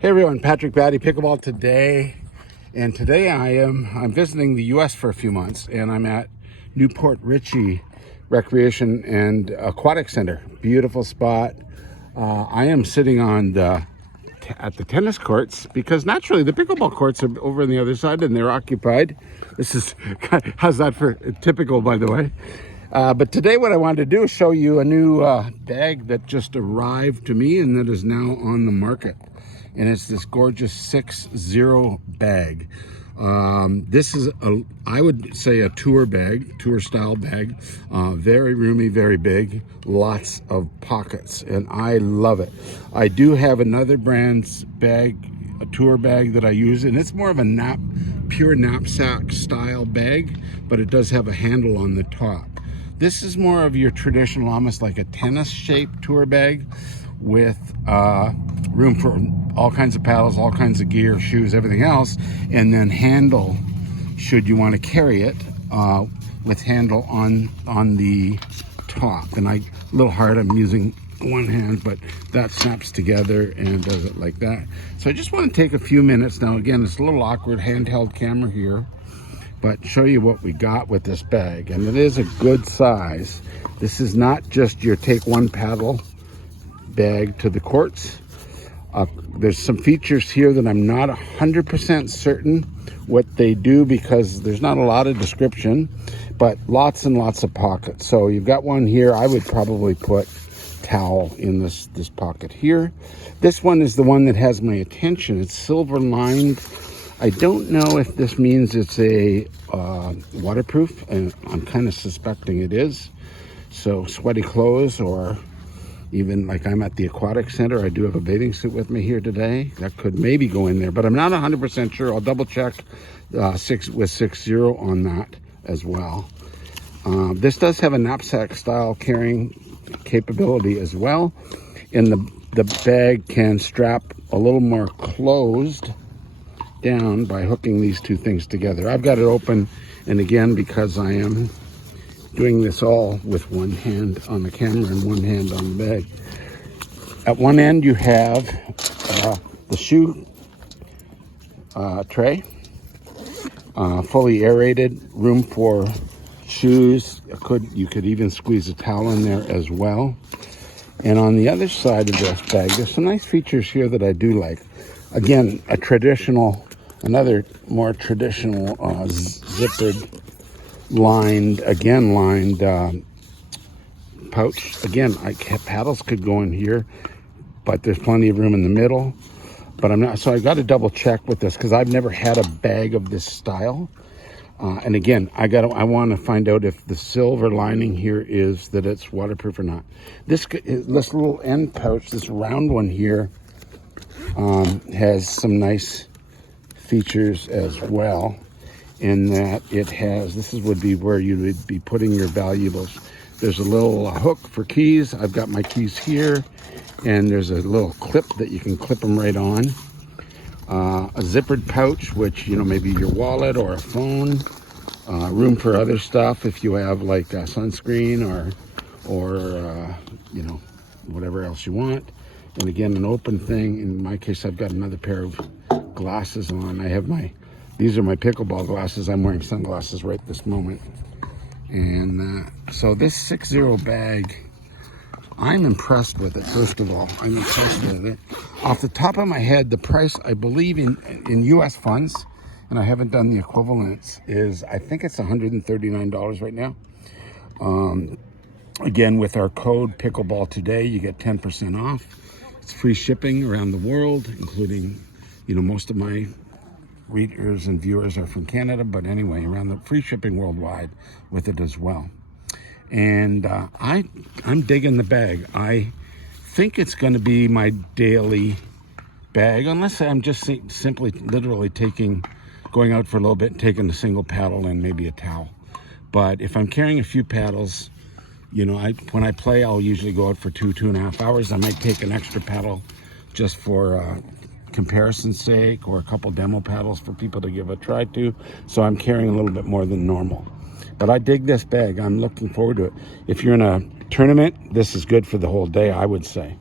Hey everyone, Patrick Batty, Pickleball today. And today I'm visiting the US for a few months, and I'm at Newport Richey Recreation and Aquatic Center. Beautiful spot. I am sitting on at the tennis courts because naturally the pickleball courts are over on the other side and they're occupied. This is, how's that for typical, by the way? But today what I wanted to do is show you a new bag that just arrived to me and that is now on the market. And it's this gorgeous 6-0 bag. This is, I would say, a tour bag, tour style bag. Very roomy, very big, lots of pockets, and I love it. I do have another brand's bag, a tour bag that I use, and it's more of a pure knapsack style bag, but it does have a handle on the top. This is more of your traditional, almost like a tennis shaped tour bag with room for all kinds of paddles, all kinds of gear, shoes, everything else, and then handle should you want to carry it with handle on the top. And a little hard, I'm using one hand, but that snaps together and does it like that. So I just want to take a few minutes now. Again, it's a little awkward handheld camera here, but show you what we got with this bag. And it is a good size. This is not just your take one paddle bag to the courts. There's some features here that I'm not 100% certain what they do because there's not a lot of description, but lots and lots of pockets. So you've got one here. I would probably put towel in this pocket here. This one is the one that has my attention. It's silver lined. I don't know if this means it's a waterproof, and I'm kind of suspecting it is. So sweaty clothes, or even like I'm at the aquatic center, I do have a bathing suit with me here today. That could maybe go in there, but I'm not 100% sure. I'll double check with 6-0 on that as well. This does have a knapsack style carrying capability as well. And the bag can strap a little more closed down by hooking these two things together. I've got it open, and again, because I am doing this all with one hand on the camera and one hand on the bag. At one end you have the shoe tray, fully aerated, room for shoes. You could even squeeze a towel in there as well. And on the other side of this bag, there's some nice features here that I do like. Again, another more traditional zippered lined pouch. Again, paddles could go in here, but there's plenty of room in the middle. But I'm not, so I got to double check with this because I've never had a bag of this style. And again, I want to find out if the silver lining here is that it's waterproof or not. This little end pouch, this round one here, has some nice features as well, in that it has, would be where you would be putting your valuables. There's a little hook for keys. I've got my keys here, and there's a little clip that you can clip them right on. A zippered pouch, which, maybe your wallet or a phone. Room for other stuff if you have like sunscreen or whatever else you want. And again, an open thing. In my case, I've got another pair of glasses on. These are my pickleball glasses. I'm wearing sunglasses right this moment. And so this 6-0 bag, I'm impressed with it. First of all, I'm impressed with it. Off the top of my head, the price, I believe in US funds, and I haven't done the equivalents, is I think it's $139 right now. Again, with our code Pickleball today, you get 10% off. It's free shipping around the world, including, most of my readers and viewers are from Canada, but anyway, around the free shipping worldwide with it as well. And I'm digging the bag. I think it's going to be my daily bag, unless I'm just simply literally going out for a little bit and taking a single paddle and maybe a towel. But if I'm carrying a few paddles, when I play, I'll usually go out for 2.5 hours. I might take an extra paddle just for comparison's sake, or a couple demo paddles for people to give a try to. So I'm carrying a little bit more than normal. But I dig this bag. I'm looking forward to it. If you're in a tournament, this is good for the whole day, I would say.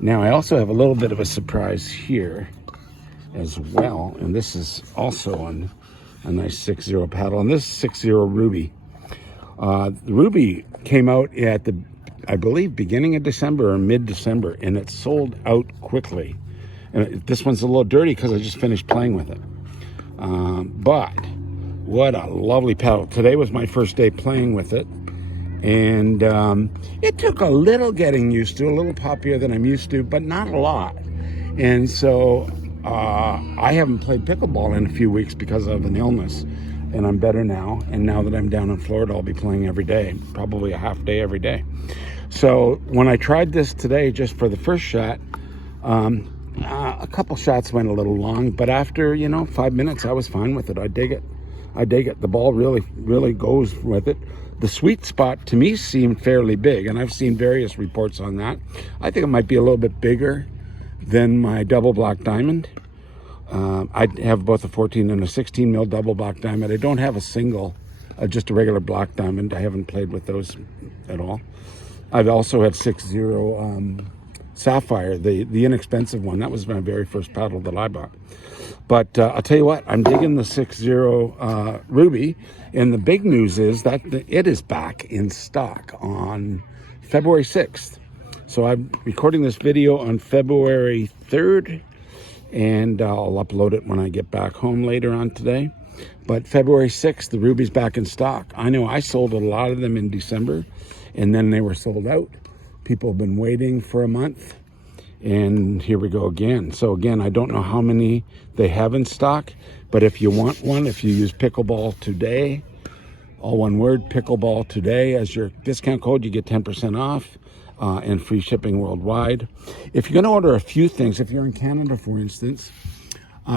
Now, I also have a little bit of a surprise here. as well. And this is also on a nice 6-0 paddle. And this is 6-0 Ruby. The Ruby came out at the, I believe, beginning of December or mid-December, and it sold out quickly. And this one's a little dirty because I just finished playing with it. But what a lovely paddle. Today was my first day playing with it. And it took a little getting used to, a little poppier than I'm used to, but not a lot. And so I haven't played pickleball in a few weeks because of an illness, and I'm better now. And now that I'm down in Florida, I'll be playing every day, probably a half day every day. So when I tried this today, just for the first shot, a couple shots went a little long, but after, 5 minutes, I was fine with it. I dig it. The ball really goes with it. The sweet spot to me seemed fairly big, and I've seen various reports on that. I think it might be a little bit bigger than my double black diamond. I have both a 14 and a 16 mil double black diamond. I don't have a single, just a regular black diamond. I haven't played with those at all. I've also had 6-0 Sapphire, the inexpensive one. That was my very first paddle that I bought. But I'll tell you what, I'm digging the 6-0 Ruby. And the big news is that it is back in stock on February 6th. So I'm recording this video on February 3rd, and I'll upload it when I get back home later on today. But February 6th, the Ruby's back in stock. I know I sold a lot of them in December, and then they were sold out. People have been waiting for a month, and here we go again. So again, I don't know how many they have in stock, but if you want one, if you use Pickleball Today, all one word, Pickleball Today, as your discount code, you get 10% off and free shipping worldwide. If you're going to order a few things, if you're in Canada, for instance,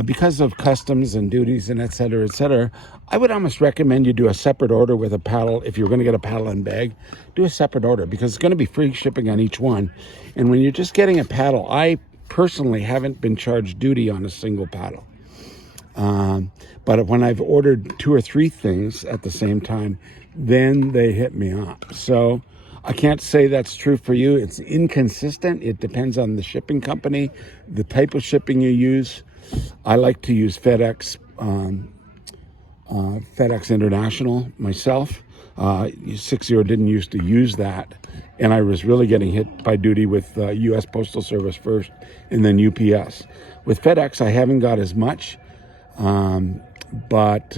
because of customs and duties and et cetera, I would almost recommend you do a separate order with a paddle. If you're going to get a paddle and bag, do a separate order because it's going to be free shipping on each one. And when you're just getting a paddle, I personally haven't been charged duty on a single paddle. But when I've ordered 2 or 3 things at the same time, then they hit me up. So I can't say that's true for you. It's inconsistent. It depends on the shipping company, the type of shipping you use. I like to use FedEx, FedEx International myself. 6-0 didn't used to use that, and I was really getting hit by duty with U.S. Postal Service first, and then UPS. With FedEx, I haven't got as much, but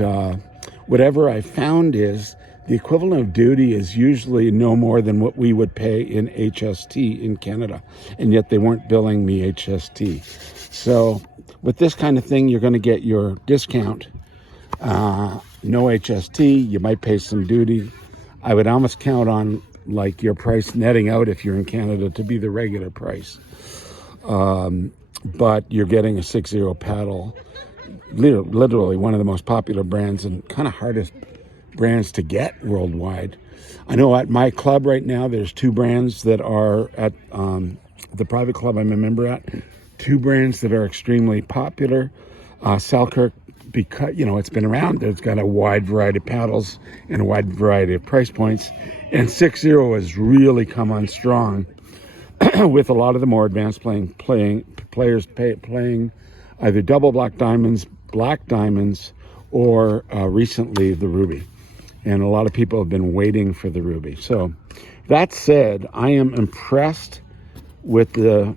whatever I found is the equivalent of duty is usually no more than what we would pay in HST in Canada, and yet they weren't billing me HST. So with this kind of thing, you're going to get your discount. No HST, you might pay some duty. I would almost count on like your price netting out if you're in Canada to be the regular price. But you're getting a 6-0 paddle, literally one of the most popular brands and kind of hardest brands to get worldwide. I know at my club right now, there's 2 brands that are at the private club I'm a member at. 2 brands that are extremely popular. Selkirk, because it's been around, it's got a wide variety of paddles and a wide variety of price points, and 6-0 has really come on strong with a lot of the more advanced players playing either double black diamonds, or recently the Ruby, and a lot of people have been waiting for the Ruby. So that said, I am impressed with the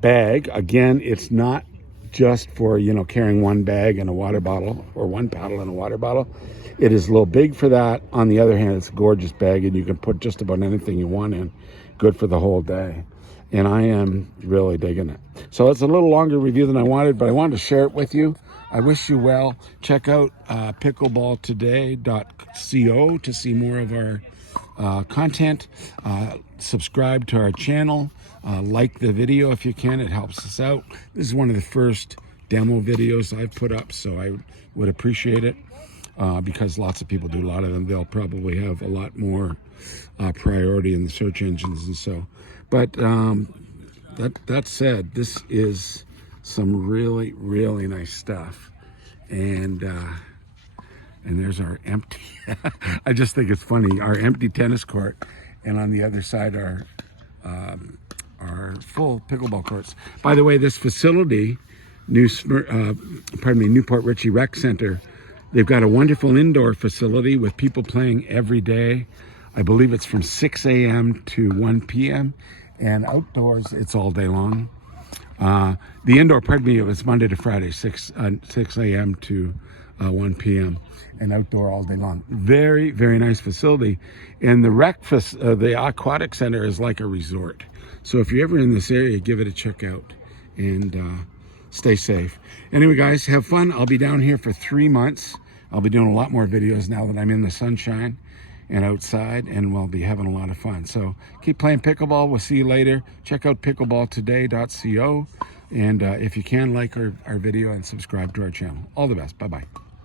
bag. Again, it's not just for carrying one bag and a water bottle, or one paddle and a water bottle. It is a little big for that. On the other hand, it's a gorgeous bag, and you can put just about anything you want in. Good for the whole day, and I am really digging it. So it's a little longer review than I wanted, but I wanted to share it with you. I wish you well. Check out pickleballtoday.co to see more of our content. Subscribe to our channel. Like the video if you can. It helps us out. This is one of the first demo videos I've put up, so I would appreciate it because lots of people do a lot of them. They'll probably have a lot more priority in the search engines and so. But that said, this is some really, really nice stuff. And there's our empty, I just think it's funny, our empty tennis court, and on the other side our full pickleball courts. By the way, this facility Newport Richey Rec Center. They've got a wonderful indoor facility with people playing every day. I believe it's from 6 a.m. to 1 p.m. and outdoors it's all day long. The indoor, it was Monday to Friday, 6 a.m. to 1 p.m. and outdoor all day long. Very, very nice facility. And the aquatic center is like a resort. So if you're ever in this area, give it a check out and stay safe. Anyway, guys, have fun. I'll be down here for 3 months. I'll be doing a lot more videos now that I'm in the sunshine and outside, and we'll be having a lot of fun. So keep playing pickleball. We'll see you later. Check out pickleballtoday.co. And if you can, like our video and subscribe to our channel. All the best. Bye-bye.